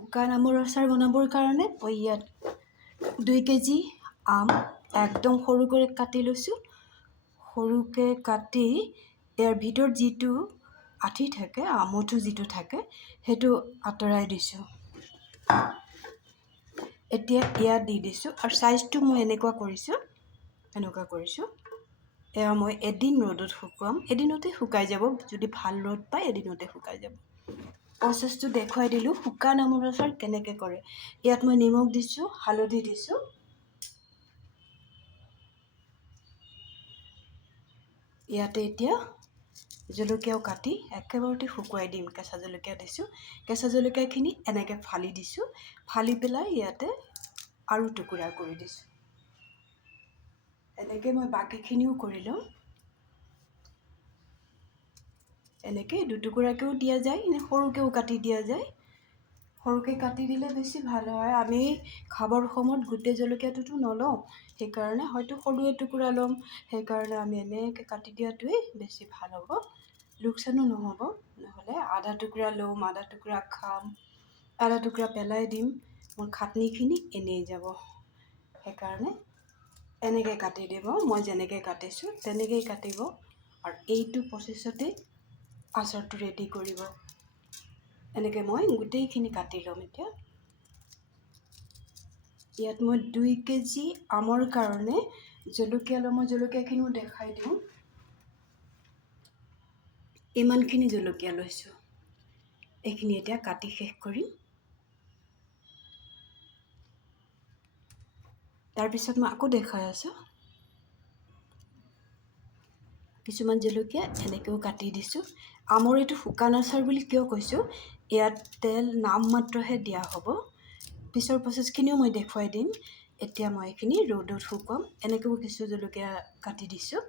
শুকান আমৰ আচাৰ বনাবৰ কাৰণে মই ইয়াত 2 কেজি আম একদম সৰুকৈ কাটি লৈছোঁ। সৰুকৈ কাটি ইয়াৰ ভিতৰত যিটো আঠি থাকে, আমঠু যিটো থাকে, সেইটো আঁতৰাই দিছোঁ। এতিয়া ইয়াত দি দিছোঁ আৰু চাইজটো মই এনেকুৱা কৰিছোঁ। এয়া মই এদিন ৰ'দত শুকুৱাম, এদিনতে শুকাই যাব। যদি ভাল ৰ'দ পায় এদিনতে শুকাই যাব। প্ৰচেছটো দেখুৱাই দিলোঁ শুকান আমৰ আচাৰ কেনেকৈ কৰে। ইয়াত মই নিমখ দিছোঁ, হালধি দিছোঁ। ইয়াতে এতিয়া জলকীয়াও কাটি একেবাৰতে শুকুৱাই দিম। কেঁচা জলকীয়া দিছোঁ। কেঁচা জলকীয়াখিনি এনেকৈ ফালি দিছোঁ। ফালি পেলাই ইয়াতে আৰু টুকুৰা কৰি দিছোঁ। এনেকৈ মই বাকীখিনিও কৰি লওঁ। এনেকৈ দুটুকুৰাকৈও দিয়া যায়, এনে সৰুকৈও কাটি দিয়া যায়। সৰুকৈ কাটি দিলে বেছি ভাল হয়। আমি খাবৰ সময়ত গোটেই জলকীয়াটোতো নলওঁ, সেইকাৰণে হয়তো সৰু এটুকুৰা ল'ম। সেইকাৰণে আমি এনেকৈ কাটি দিয়াটোৱেই বেছি ভাল হ'ব। লোকচানো নহ'ব। নহ'লে আধা টুকুৰা ল'ম, আধা টুকুৰা খাম, আধা টুকুৰা পেলাই দিম, মোৰ খাটনিখিনি এনেই যাব। সেইকাৰণে এনেকৈ কাটি দিব। মই যেনেকৈ কাটিছোঁ তেনেকৈয়ে কাটিব আৰু এইটো প্ৰচেছতে আচাৰটো ৰেডি কৰিব। এনেকৈ মই গোটেইখিনি কাটি ল'ম। এতিয়া ইয়াত মই 2 কেজি আমৰ কাৰণে জলকীয়া ল'ম। মই জলকীয়াখিনিও দেখাই দিওঁ। ইমানখিনি জলকীয়া লৈছোঁ। এইখিনি এতিয়া কাটি শেষ কৰিম। তাৰপিছত মই আকৌ দেখাই আছোঁ। কিছুমান জলকীয়া এনেকৈও কাটি দিছোঁ। আমৰ এইটো শুকান আচাৰ বুলি কিয় কৈছোঁ, ইয়াত তেল নামমাত্ৰহে দিয়া হ'ব। পিছৰ প্ৰচেছখিনিও মই দেখুৱাই দিম। এতিয়া মই এইখিনি ৰ'দত শুকুৱাম। এনেকৈও কিছু জলকীয়া কাটি দিছোঁ।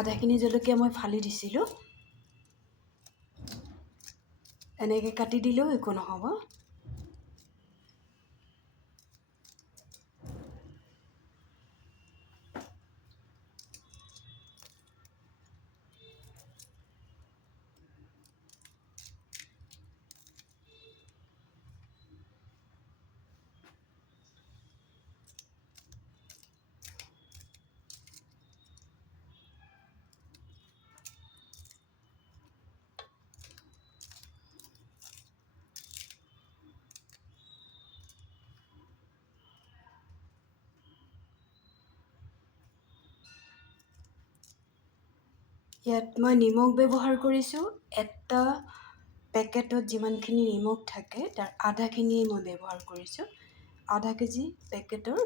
আধাখিনি জলকীয়া মই ফালি দিছিলোঁ। এনেকৈ কাটি দিলেও একো নহ'ব। ইয়াত মই নিমখ ব্যৱহাৰ কৰিছোঁ। এটা পেকেটত যিমানখিনি নিমখ থাকে তাৰ আধাখিনিয়ে মই ব্যৱহাৰ কৰিছোঁ। আধা কেজি পেকেটৰ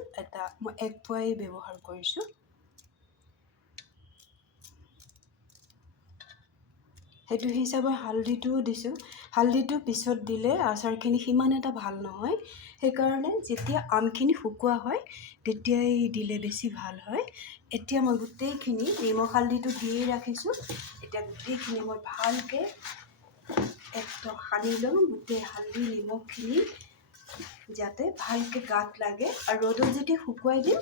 মই 1 পোৱাই ব্যৱহাৰ কৰিছোঁ। সেইটো হিচাপে হালধিটোও দিছোঁ। হালধিটো পিছত দিলে আচাৰখিনি সিমান এটা ভাল নহয়। সেইকাৰণে যেতিয়া আমখিনি শুকোৱা হয় তেতিয়াই দিলে বেছি ভাল হয়। এতিয়া মই গোটেইখিনি নিমখ হালধিটো দিয়েই ৰাখিছোঁ। এতিয়া গোটেইখিনি মই ভালকৈ একদম সানি ল'ম। গোটেই হালধি নিমখখিনি যাতে ভালকৈ গাত লাগে আৰু ৰ'দত যেতিয়া শুকুৱাই দিম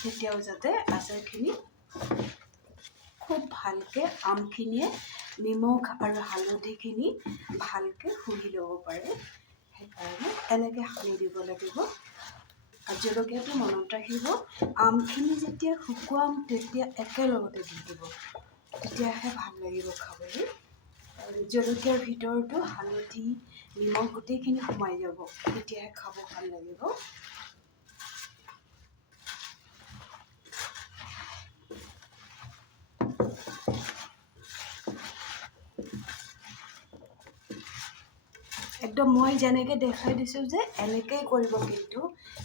তেতিয়াও যাতে আচাৰখিনি খুব ভালকৈ আমখিনিয়ে নিমখ আৰু হালধিখিনি ভালকৈ শুহি ল'ব পাৰে। সেইকাৰণে এনেকৈ সানি দিব লাগিব। আৰু জলকীয়াটো মনত ৰাখিব, আমখিনি যেতিয়া শুকুৱাম তেতিয়া একেলগতে দি দিব, তেতিয়াহে ভাল লাগিব খাবলৈ। আৰু জলকীয়াৰ ভিতৰতো হালধি নিমখ গোটেইখিনি সোমাই যাব, তেতিয়াহে খাব ভাল লাগিব। একদম মই যেনেকৈ দেখাই দিছোঁ যে এনেকৈয়ে কৰিব, কিন্তু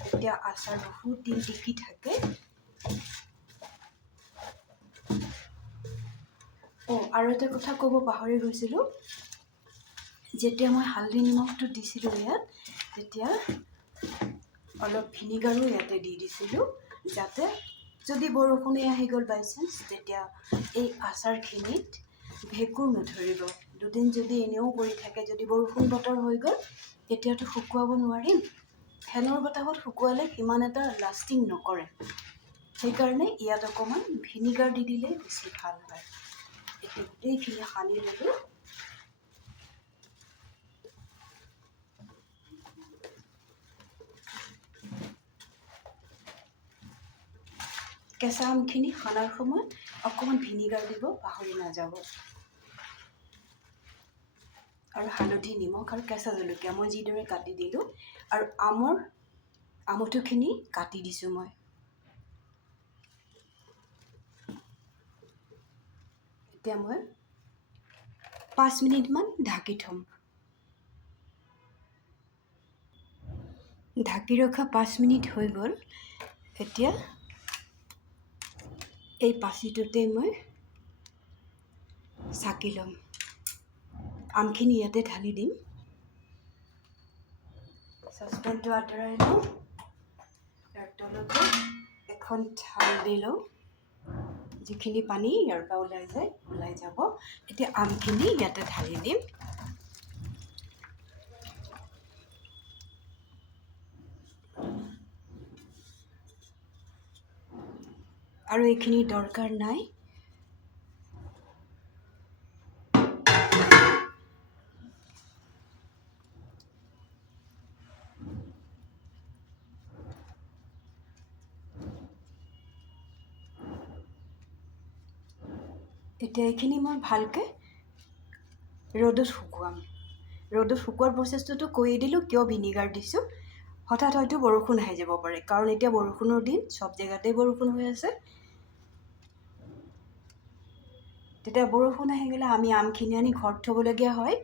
এতিয়া আচাৰ বহুত দিন টিকি থাকে। আৰু এটা কথা ক'ব পাহৰি গৈছিলোঁ। যেতিয়া মই হালধি নিমখটো দিছিলোঁ ইয়াত, তেতিয়া অলপ ভিনিগাৰো ইয়াতে দি দিছিলোঁ, যাতে যদি বৰষুণে আহি গ'ল বাই চান্স, তেতিয়া এই আচাৰখিনিত ভেঁকুৰ নধৰিব। দুদিন যদি এনেও পৰি থাকে, যদি বৰষুণ বতৰ হৈ গ'ল তেতিয়াতো শুকুৱাব নোৱাৰিম। ফেনৰ বতাহত শুকুৱালে সিমান এটা লাষ্টিং নকৰে। সেইকাৰণে ইয়াত অকণমান ভিনিগাৰ দি দিলে বেছি ভাল হয়। এতিয়া গোটেইখিনি সানি ল'লোঁ। কেঁচা আমখিনি সনাৰ সময়ত অকণমান ভিনিগাৰ দিব পাহৰি নাযাব। আৰু হালধি, নিমখ আৰু কেঁচা জলকীয়া মই যিদৰে কাটি দিলোঁ, আৰু আমঠুখিনি কাটি দিছোঁ মই। এতিয়া মই 5 মিনিটমান ঢাকি থ'ম। ঢাকি ৰখা 5 মিনিট হৈ গ'ল। এতিয়া এই পাচিটোতে মই চাকি ল'ম। আমখিনি ইয়াতে ঢালি দিম। চচপেনটো আঁতৰাই লওঁ। ইয়াৰ তলতে এখন থাল দি লওঁ। যিখিনি পানী ইয়াৰ পৰা ওলাই যাব। এতিয়া আমখিনি ইয়াতে ঢালি দিম। আৰু এইখিনি দৰকাৰ নাই। এতিয়া এইখিনি মই ভালকৈ ৰ'দত শুকুৱাম। ৰ'দত শুকুৱাৰ প্ৰচেছটোতো কৈয়ে দিলোঁ, কিয় ভিনিগাৰ দিছোঁ। হঠাৎ হয়তো বৰষুণ আহি যাব পাৰে, কাৰণ এতিয়া বৰষুণৰ দিন, চব জেগাতেই বৰষুণ হৈ আছে। তেতিয়া বৰষুণ আহি গ'লে আমি আমখিনি আনি ঘৰত থ'বলগীয়া হয়।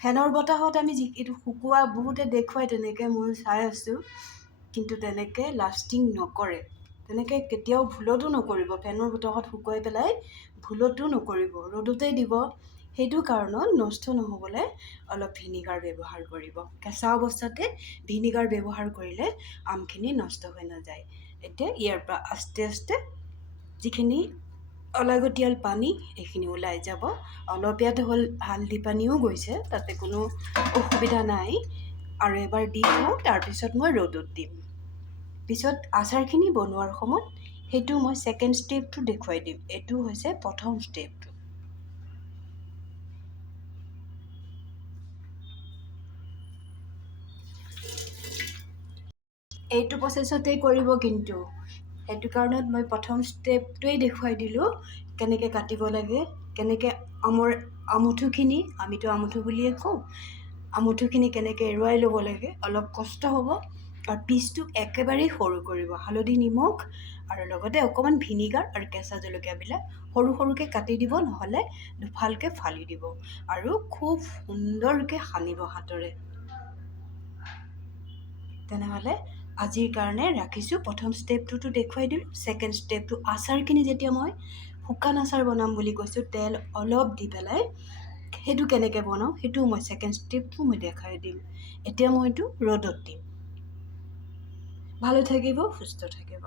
ফেনৰ বতাহত আমি এইটো শুকুওৱা বহুতে দেখুৱাই, তেনেকৈ মই চাই আছোঁ, কিন্তু তেনেকৈ লাষ্টিং নকৰে। তেনেকৈ কেতিয়াও ভুলতো নকৰিব। ফেনৰ বতাহত শুকুৱাই পেলাই ভুলতো নকৰিব, ৰ'দতেই দিব। সেইটো কাৰণত নষ্ট নহ'বলৈ অলপ ভিনিগাৰ ব্যৱহাৰ কৰিব। কেঁচা অৱস্থাতে ভিনিগাৰ ব্যৱহাৰ কৰিলে আমখিনি নষ্ট হৈ নাযায়। এতিয়া ইয়াৰ পৰা আস্তে আস্তে যিখিনি অলাগতিয়াল পানী, এইখিনি ওলাই যাব। অলপ ইয়াত হালধি পানীও গৈছে, তাতে কোনো অসুবিধা নাই। আৰু এবাৰ দি থওঁ, তাৰপিছত মই ৰ'দত দিম। পিছত আচাৰখিনি বনোৱাৰ সময়ত সেইটো মই ছেকেণ্ড ষ্টেপটো দেখুৱাই দিম। এইটো হৈছে প্ৰথম ষ্টেপটো। এইটো প্ৰচেছতেই কৰিব, কিন্তু সেইটো কাৰণত মই প্ৰথম ষ্টেপটোৱেই দেখুৱাই দিলোঁ, কেনেকৈ কাটিব লাগে, কেনেকৈ আমঠুখিনি, আমিতো আমঠু বুলিয়ে কওঁ, আমঠুখিনি কেনেকৈ এৰুৱাই ল'ব লাগে। অলপ কষ্ট হ'ব। আৰু পিচটো একেবাৰেই সৰু কৰিব। হালধি, নিমখ আৰু লগতে অকণমান ভিনিগাৰ আৰু কেঁচা জলকীয়াবিলাক সৰু সৰুকৈ কাটি দিব, নহ'লে দুফালকৈ ফালি দিব। আৰু খুব সুন্দৰকৈ সানিব হাতেৰে। তেনেহ'লে আজিৰ কাৰণে ৰাখিছোঁ। প্ৰথম ষ্টেপটোতো দেখুৱাই দিলোঁ। ছেকেণ্ড ষ্টেপটো, আচাৰখিনি যেতিয়া মই শুকান আচাৰ বনাম বুলি কৈছোঁ, তেল অলপ দি পেলাই, সেইটো কেনেকৈ বনাওঁ সেইটোও মই ছেকেণ্ড ষ্টেপটো মই দেখাই দিম। এতিয়া মই এইটো ৰ'দত দিম। ভালে থাকিব, সুস্থ থাকিব।